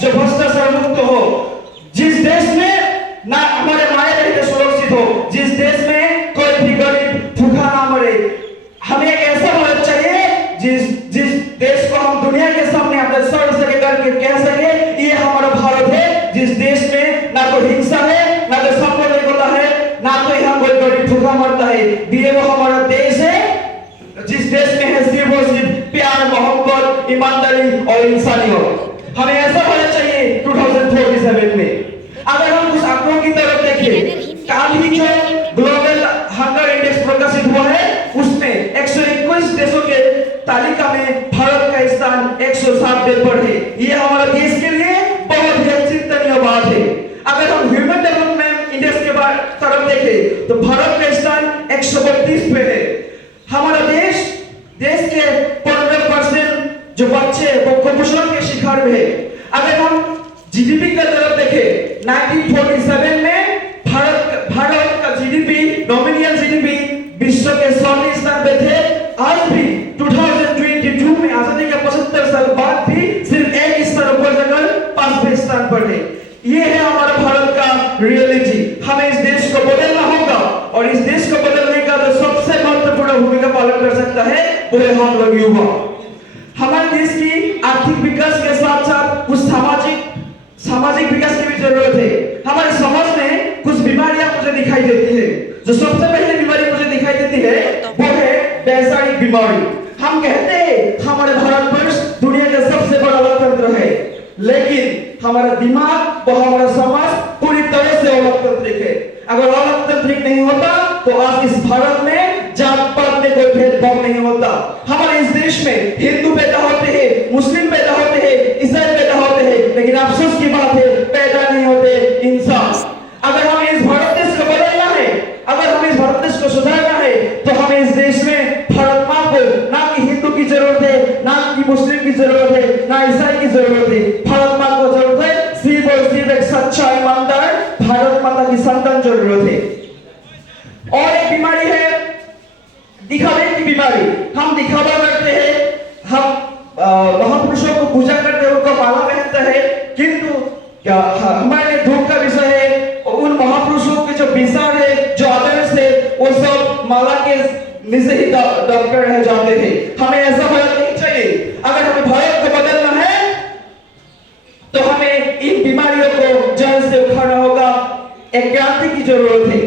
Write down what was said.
जो भ्रष्टाचार मुक्त हो, जिस देश में ना हमारे माए बहनें सुरक्षित हो, जिस देश में कोई भी गरीब भूखा ना मरे। हमें एक ऐसा भारत चाहिए जिस जिस देश को हम दुनिया के सामने अपने सर से करके कह सके ये हमारा भारत है, जिस देश में ना कोई हिंसा है, ना तो सांप्रदायिक होता है, ना तो यहाँ कोई गरीब भूखा मरता है। ये वो हमारा देश है जिस देश में है सिर्फ और सिर्फ प्यार, मोहब्बत, ईमानदारी और इंसानियत। हमें ऐसा होना चाहिए 2047 में। अगर हम कुछ आंकड़ों की तरफ देखें, काल ही जो ग्लोबल हंगर इंडेक्स प्रकाशित हुआ है उसमें 121 देशों के तालिका में भारत का स्थान 107 पर है। ये हमारे देश के लिए बहुत ही चिंतनीय बात है। अगर हम ह्यूमन डेवलपमेंट इंडेक्स के तरफ देखें तो भारत का स्थान 132 पे है। हमारा देश के 15% जो बच्चे वो कुपोषण के शिकार में है। अगर हम जीडीपी की तरफ देखें 1947 में भारत का जीडीपी, नॉमिनल जीडीपी विश्व के 100वें स्थान पे थे। आज भी 2022 में आजादी के 75 साल बाद भी सिर्फ एक स्थान ऊपर जाकर 5वें स्थान पर है। ये है हमारा भारत का रियलिटी। हमें इस देश को बदलना होगा और इस देश को बदलने का जो सबसे महत्वपूर्ण भूमिका पालन कर सकता है वो है हम लोग युवा। हमारे देश की आर्थिक विकास के साथ साथ कुछ सामाजिक विकास की भी जरूरत है। हमारे समाज में कुछ बीमारियां मुझे दिखाई देती है। जो सबसे पहले बीमारी मुझे दिखाई देती है वो है वैश्विक बीमारी। हम कहते हैं हमारे भारतवर्ष दुनिया का सबसे बड़ा लोकतंत्र है, लेकिन हमारा दिमाग व हमारा समाज पूरी तरह से अलोकतांत्रिक है। अगर अलोकतांत्रिक नहीं होता तो आज इस भारत में जात पात में कोई भेदभाव नहीं होता। हमारे इस देश में हिंदू पैदा होते हैं, मुस्लिम पैदा होते हैं, ईसाई पैदा होते हैं, लेकिन अफसोस की बात है पैदा नहीं होते इंसान। अगर हमें इस भारत देश को बदलना है, अगर हमें इस भारत देश को सुधारना है तो हमें इस देश में भारत माँ को ना कि हिंदू की जरूरत है, ना कि मुस्लिम की जरूरत है, ना ईसाई की जरूरत है। भारत माँ को जरूरत है सिर्फ और सिर्फ एक सच्चा ईमानदार भारत माता की संतान जरूरत है। और एक बीमारी है दिखावे की बीमारी। हम दिखावा करते हैं, हम महापुरुषों को पूजा करते हैं, उनको माला पहनते हैं, किंतु हमारे दुख का विषय है उन महापुरुषों के जो विचार है, जो आदर्श है, वो सब माला के नीचे ही दबकर रह जाते हैं। हमें ऐसा भारत नहीं चाहिए। अगर हमें भारत को बदलना है तो हमें इन बीमारियों को जड़ से उखाड़ना होगा। एक क्रांति की जरूरत है।